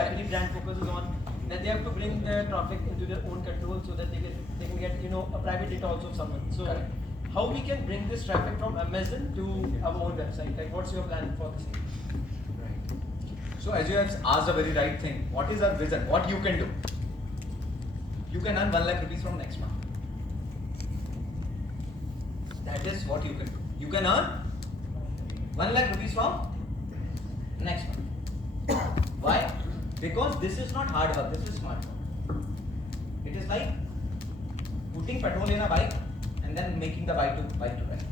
Happily brand focuses on that they have to bring their traffic into their own control so that they can get a private data also of someone. So correct. how we can bring this traffic from Amazon to our own website? Like what's your plan for this? Right. So as you have asked a very right thing, what is our vision? What you can do? You can earn 1 lakh rupees from next month. That is what you can do. You can earn 1 lakh rupees from next month. Why? Because this is not hard work, this is smart work. It is like putting petrol in a bike and then making the bike to ride.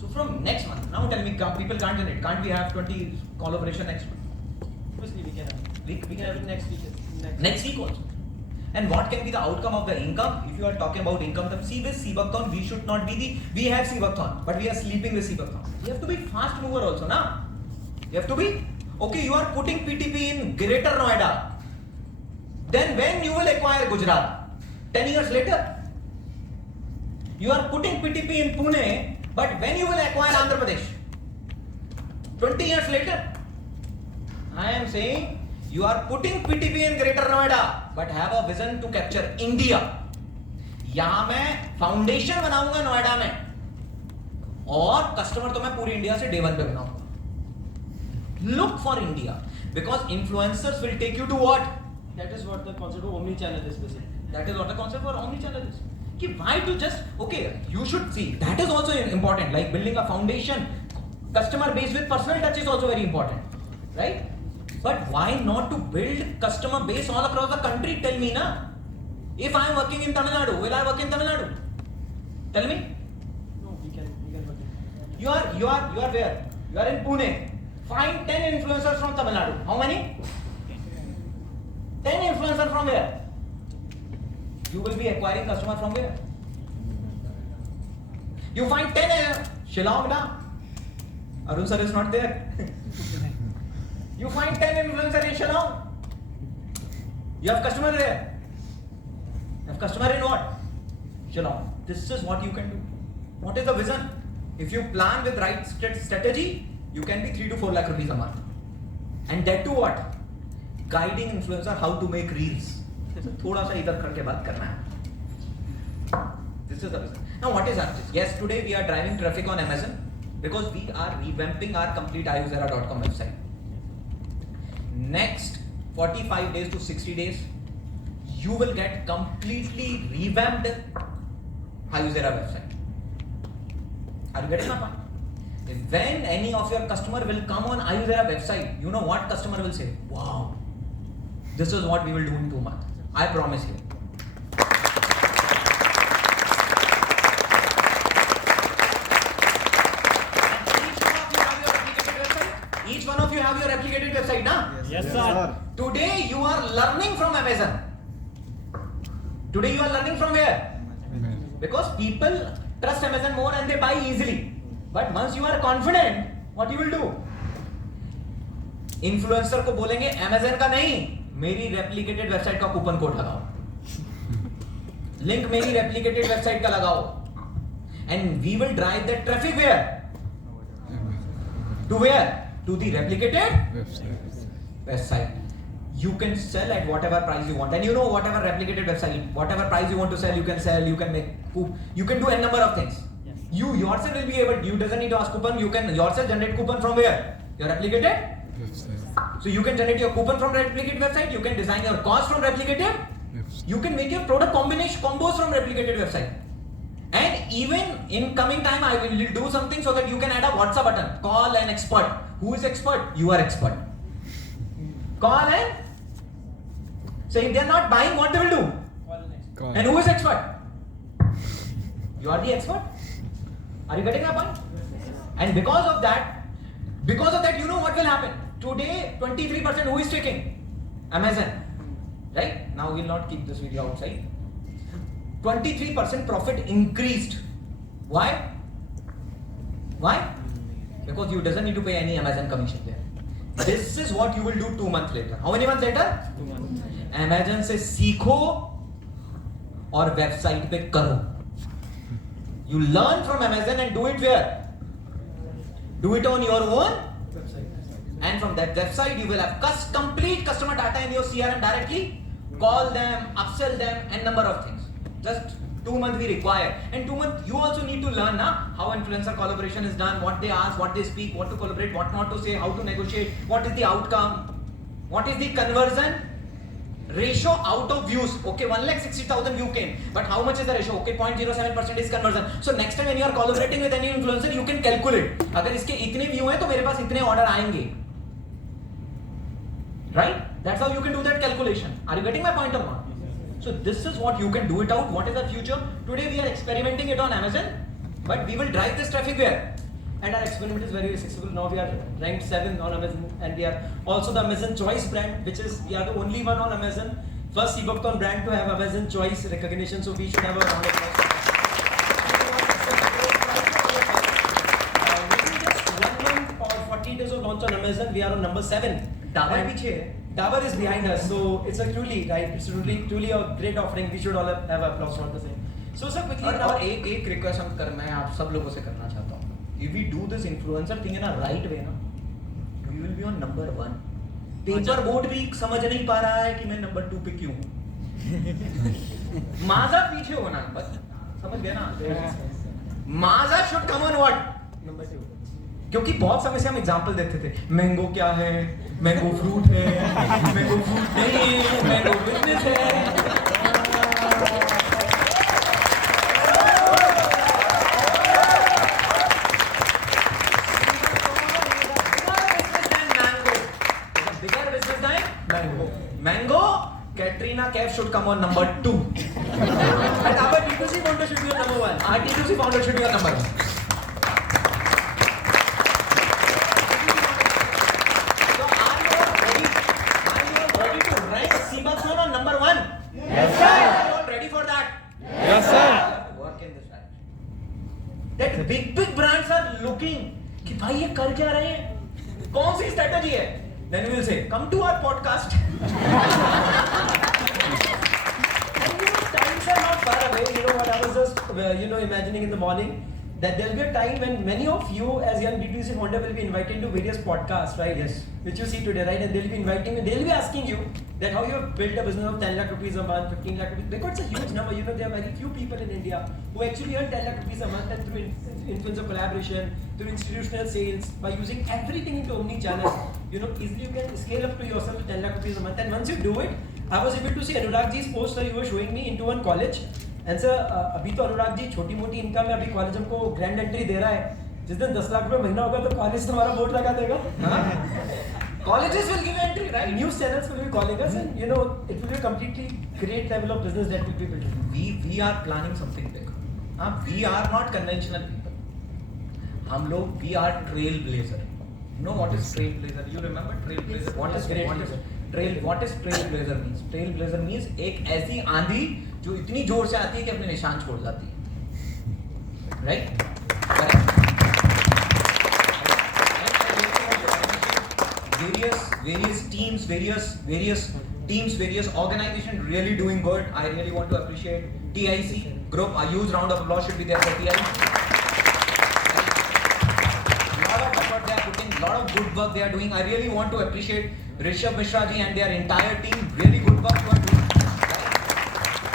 So from next month, now tell me, people can't earn it. Can't we have 20 collaboration next month? Obviously we can have it. We can have it next week. Next week also. And what can be the outcome of the income? If you are talking about income, then see with Seebuckthon, we should not be we have Seebuckthon, but we are sleeping with Seebuckthon. You have to be fast mover also, na? You have to be, okay, you are putting PTP in Greater Noida. Then when you will acquire Gujarat? 10 years later. You are putting PTP in Pune, but when you will acquire Andhra Pradesh? 20 years later. I am saying, you are putting PTP in Greater Noida, but have a vision to capture India. यहाँ मैं foundation बनाऊंगा नोएडा में और customer तो मैं पूरी India से day 1 पे बनाऊंगा. Look for India because influencers will take you to what? That is what the concept of omni-channel is basically. That is what the concept for omni-channel is. Ki why to just, okay, you should see. That is also important, like building a foundation. Customer base with personal touch is also very important, right? But why not to build customer base all across the country? Tell me, na. If I am working in Tamil Nadu, will I work in Tamil Nadu? Tell me. No, we can work it. You are where? You are in Pune. Find 10 influencers from Tamil Nadu. How many? 10 influencers from where? You will be acquiring customer from where? You find 10 Shillong na. Arun sir is not there. You find 10 influencers in Shillong. You have customer there. You have customer in what? Shillong. This is what you can do. What is the vision? If you plan with right strategy, you can be 3 to 4 lakh rupees a month. And that too what? Guiding influencer how to make reels. थोड़ा सा इधर करके बात करना है. This is the business. Now what is happening? Yes, today we are driving traffic on Amazon because we are revamping our complete ayuzera.com website. Next 45 days to 60 days, you will get completely revamped Ayuzera website. Are you getting my point? When any of your customer will come on Ayuzera website, you know what customer will say? Wow, this is what we will do in 2 months. I promise you. Each one of you have your replicated website, na? Yes, sir. Today you are learning from Amazon. Today you are learning from where? Because people trust Amazon more and they buy easily. But once you are confident, what you will do? Influencer को बोलेंगे Amazon का नहीं, मेरी replicated website का coupon code लगाओ. Link मेरी replicated website का लगाओ. And we will drive that traffic where? To where? To the replicated website. You can sell at whatever price you want, and you know whatever replicated website, whatever price you want to sell, you can sell. You can make, you can do a number of things. Yes. You yourself will be able. You doesn't need to ask coupon. You can yourself generate coupon from where? Your replicated website. So you can generate your coupon from replicated website. You can design your cost from replicated. You can make your product combos from replicated website. And even in coming time, I will do something so that you can add a WhatsApp button. Call an expert. Who is expert? You are expert. Call and say if they are not buying, what they will do? Call And who is expert? You are the expert. Are you getting my point? And because of that, you know what will happen. Today, 23% who is taking? Amazon. Right? Now we will not keep this video outside. 23% profit increased. Why? Why? Because you doesn't need to pay any Amazon commission there. This is what you will do 2 months later. How many months later? 2 months. Amazon से सीखो और website पे करो. You learn from Amazon and do it where? Do it on your own And from that website, you will have complete customer data in your CRM directly. Call them, upsell them, and number of things. Just 2 months we require. And 2 months, you also need to learn how influencer collaboration is done, what they ask, what they speak, what to collaborate, what not to say, how to negotiate, what is the outcome, what is the conversion ratio out of views. Okay, 1,60,000 view came, but how much is the ratio? Okay, 0.07% is conversion. So next time when you are collaborating with any influencer, you can calculate. अगर इसके इतने view हैं तो मेरे पास इतने order आएंगे. Right? That's how you can do that calculation. Are you getting my point or not? So this is what you can do it out. What is the future? Today we are experimenting it on Amazon, but we will drive this traffic where? And our experiment is very successful. Now we are ranked 7 on Amazon, and we are also the Amazon Choice brand, which is we are the only one on Amazon, first Seabuckthorn brand to have Amazon Choice recognition. So we should have a round of applause. Within just 1 month or 40 days of launch on Amazon, we are on number 7. Dabur पीछे है. Dabur is behind us, so it's a truly a great offering. We should all have applause for the same. So sir, quickly now एक request हम कर मैं आप सब लोगों से करना चाहता हूँ. If we do this influencer thing in a right way ना, we will be on number 1. Paper board भी समझ नहीं पा रहा है कि मैं नंबर 2 पे क्यों हूँ. माजा पीछे होना बस समझ गया ना. माजा should come on what number 2. क्योंकि बहुत समय से हम एग्जांपल देते थे. मैंगो क्या है, मैंगो फ्रूट है, मैंगो फ्रूट नहीं है, मैंगो बिजनेस है. Mango, Katrina Kaif should come on number 2. And our D2C founder should be on number 1. Our D2C founder should be on number 1. So are you all ready to rank Seabuckthorn on number 1? Yes, sir. Are you all ready for that? Yes, sir. Work in this direction. That big brands are looking कि भाई ये कर क्या रहे हैं? कौन सी strategy है? Then we will say, come to our podcast. And times are not far away. You know what? I was just imagining in the morning that there will be a time when many of you as young D2C founder will be invited to various podcasts, right? Yes. Which you see today, right? And they'll be inviting you. They'll be asking you that how you have built a business of 10 lakh rupees a month, 15 lakh rupees. Because it's a huge number. You know, there are very few people in India who actually earn 10 lakh rupees a month, and through influencer collaboration, through institutional sales, by using everything into omni-channel, easily you can scale up to yourself to 10 lakh rupees a month. And once you do it, I was able to see Anurag ji's post that you were showing me into one college. And sir, अभी तो अनुराग जी छोटी मोटी income है, अभी college हमको grand entry दे रहा है. जिस दिन 10 लाख रुपए महीना होगा तो कॉलेज तुम्हारा बोर्ड लगा देगा. Colleges will give entry, right? News channels will be calling us, and it will be a completely great level of business that will be built. We are planning something big. We are not conventional people. हम लोग we are trailblazer. You know what is trailblazer? You remember trailblazer? What is trailblazer means? Trailblazer means एक ऐसी आंधी जो इतनी जोर से आती है कि अपने निशान छोड़ जाती है. Right? Correct. Various teams, various organizations really doing good. I really want to appreciate TIC group. A huge round of applause should be there for TIC. Lot of effort they are putting, lot of good work they are doing. I really want to appreciate Rishabh Mishra ji and their entire team. Really good work you are doing. Right?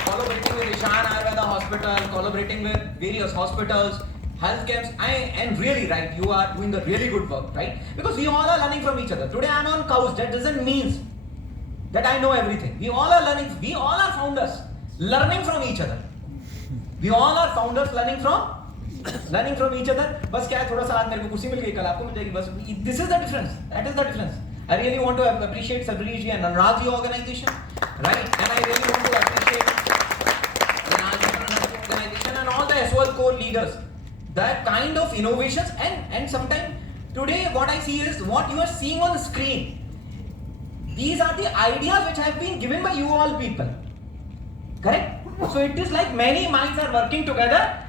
Collaborating with Ishan Ayurveda Hospital, collaborating with various hospitals, health camps, and really right, you are doing a really good work, right? Because we all are learning from each other. Today I am on couch. That doesn't mean that I know everything. We all are learning. We all are founders learning from each other. We all are founders learning from each other. बस क्या है थोड़ा सा आज मेरे को कुर्सी मिल गई कल आपको मिल जाएगी बस. This is the difference. That is the difference. I really want to appreciate Sabri ji and Anurag ji organization, right? And I really want to appreciate the organization and all the SOL core leaders. That kind of innovations and sometimes today what I see is what you are seeing on the screen. These are the ideas which have been given by you all people. Correct? So it is like many minds are working together